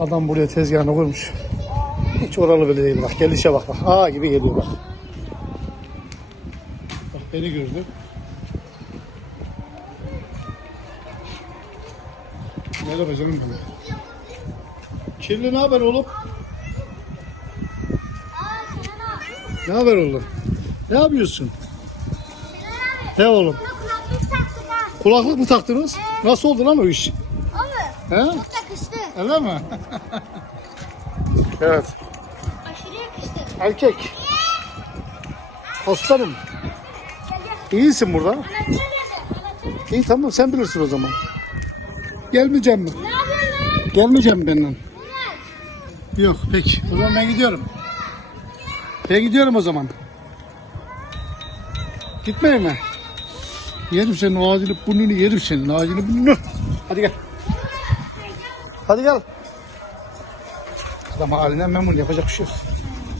Adam buraya tezgahını kurmuş. Hiç oralı bile değil bak. Gelişe bak bak. Aa gibi geliyor bak. Bak beni gördü. Merhaba canım benim. Kirli ne haber oğlum? Ne haber oğlum? Ne yapıyorsun? He oğlum. Kulaklık mı taktınız? Nasıl oldu lan o iş? He? Çok yakıştı. Öyle mi? evet. Aşırı yakıştı. Erkek. Aslanım. İyisin burada. İyi tamam sen bilirsin o zaman. Gelmeyeceğim mi? Ne yapıyorsun lan? Gelmeyeceğim benden. Yok peki. O zaman ben gidiyorum. Ben gidiyorum o zaman. Gitmeyeyim mi? Yerim senin o ağzını burnunu yerim senin ağzını burnunu. Hadi gel. Hadi gel. Adam halinden memnun yapacak bir şey yok.